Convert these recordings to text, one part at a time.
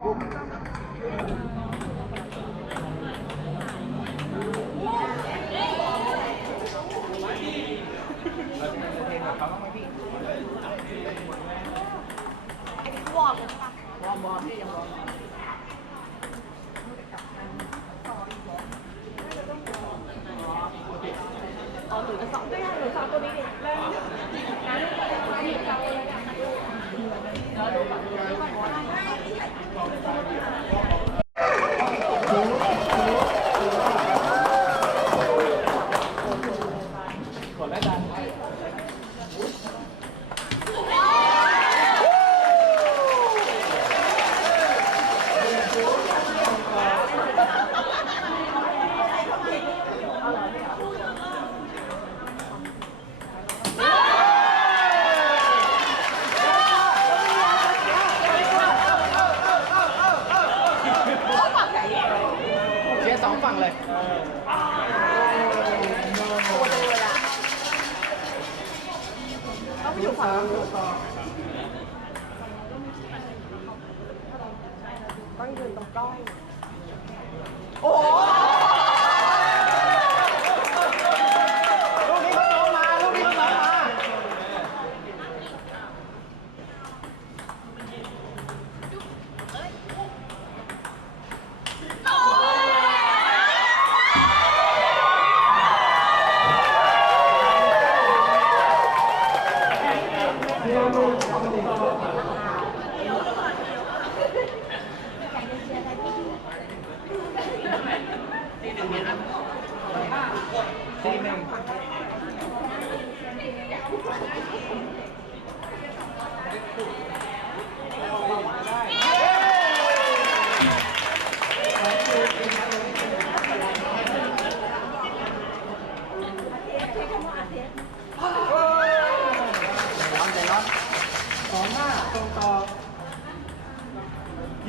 วอร์มเลยใช่ปะ วอร์มวอร์มพี่ยังวอร์ม อ๋อหนูจะสองก็ได้หนูสองตัวนี้เองแล้วงั้นมีเจ้าเลยอะแล้วดูก่อนดูก่อนว่าได้ กดแล้วดันไป เชียร์สองฝั่งเลย ต้องยืนต้องยืนตรงก้อยโอ้โหลูกนี้เขาน้องมา ลูกนี้เขาน้องมา สี่หนึ่ง ร้อนใจร้อนสองห้าตรงต่อ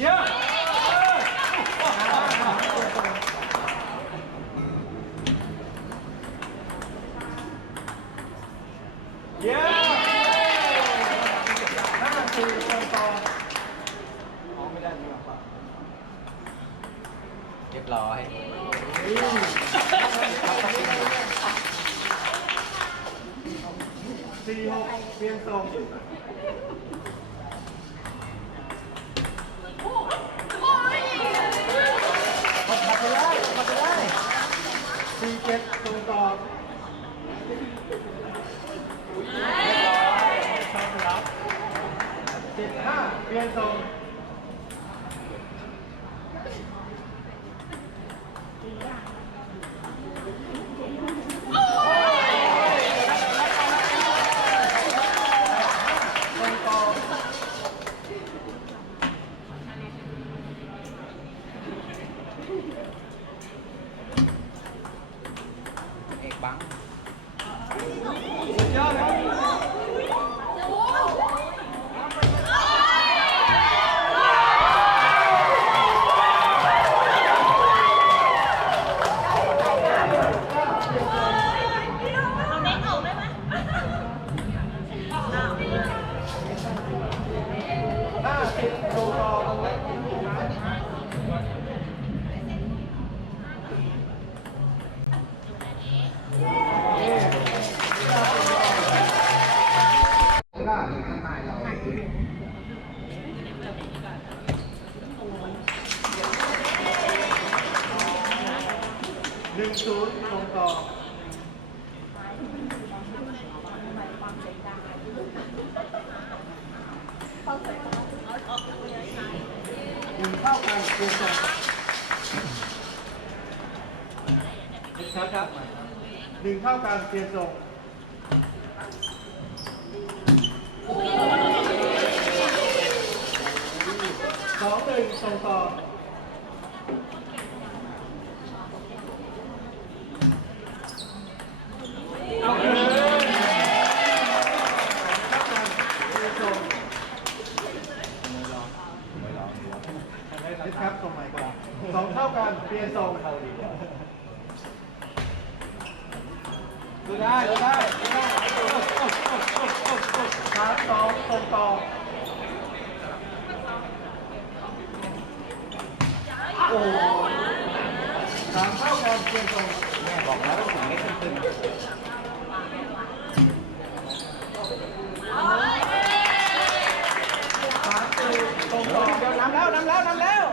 เยอะ เยอะห้าสี่ตรงต่ออ๋อไม่ได้ดีกว่าเรียบร้อยสี่หกเปลี่ยนทรงปัดไปได้ปัดไปได้สี่เจ็ดตรงต่อเจ็ ดห้า หนึ่งศูนย์ตรงต่อหนึ่งเท่ากันเปลี่ยนส่งชัดครับหนึ่งเท่ากันเปลี่ยนส่งส องหนึ่งส่งต่อเอาคืนครับส่งใหม่ก่อนสองเท่ากันเปลี่ยนส่งดูได้ดูได้ดูได้สามสองส่งต่อ โอ้โหสามเท่ากันเชียงตรงแม่บอกแล้วว่าถึงไม่ขึ้นตึง สามสี่ตรงต่อ เดี๋ยวนำแล้วนำแล้วนำแล้ว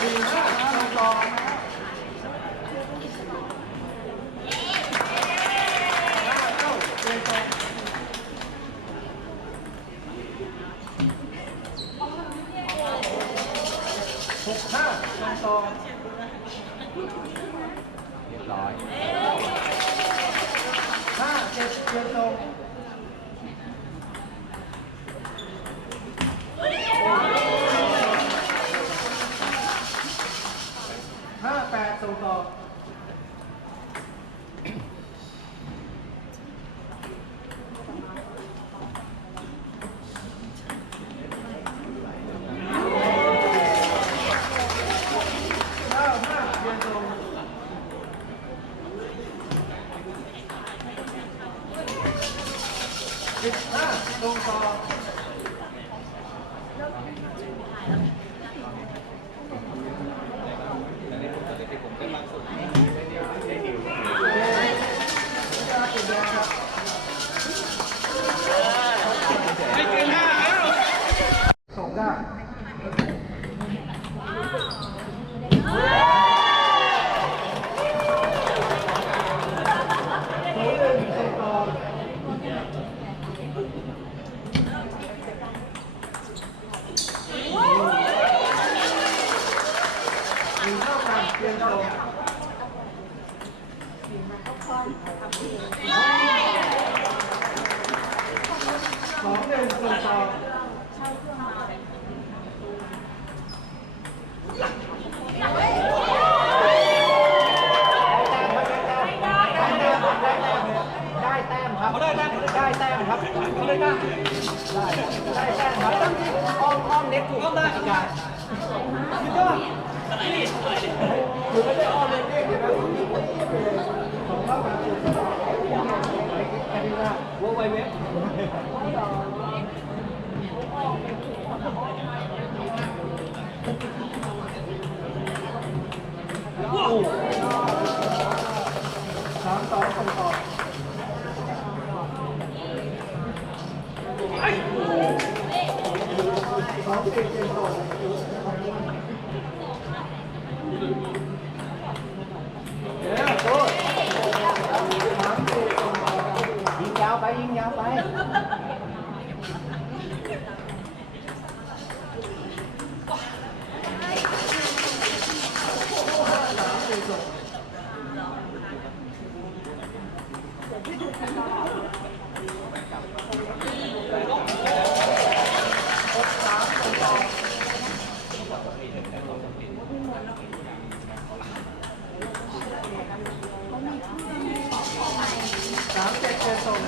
สี่ห้าตรงต่อห้าเท่าเปลี่ยนตรงหกห้าตรงต่อ เรียบร้อยห้าเจ็ดเปลี่ยนตรง 15ตรงต่อ หนึ่งเท่ากันเปลี่ยนตรงสองหนึ่งส่งต่อได้แต้มครับได้แต้มได้แต้มครับเขาเลยนะได้ได้แต้มครับต้องยิงอ้อมอ้อมเน็ตถูกต้องได้อาจารย์สุดยอด หรือไม่ได้ออมเลยเองสี่เว็บสามสอง ส่งต่อสองสี่เจ็ดต่อเดี๋ยวโค้ชสามสี่ส่งต่อ ยิงยาวไปยิงยาวไป สามสี่ส่งหกสามส่งต่อสามเจ็ดเจ็ดส่ง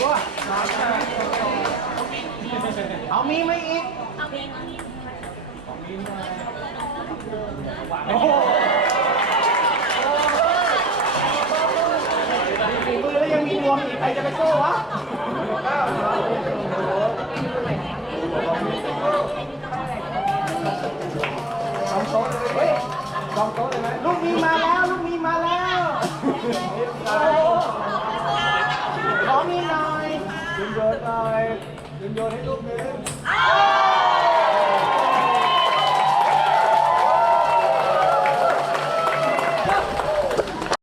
วัว สามแปดส่งต่อ เอามีไหมอีก โอ้โห มีฝีมือแล้วยังมีรวมอีกใครจะไปสู้วะ เก้าสามเจ็ดส่งต่อสองโต๊ะเฮ้ยสองโต๊ะเลยไหมลูกมีมาแล้ว ลูกมีมาแล้วโอ้โหขอมีหน่อยยินโยนหน่อยยินโยนให้ลูกนึง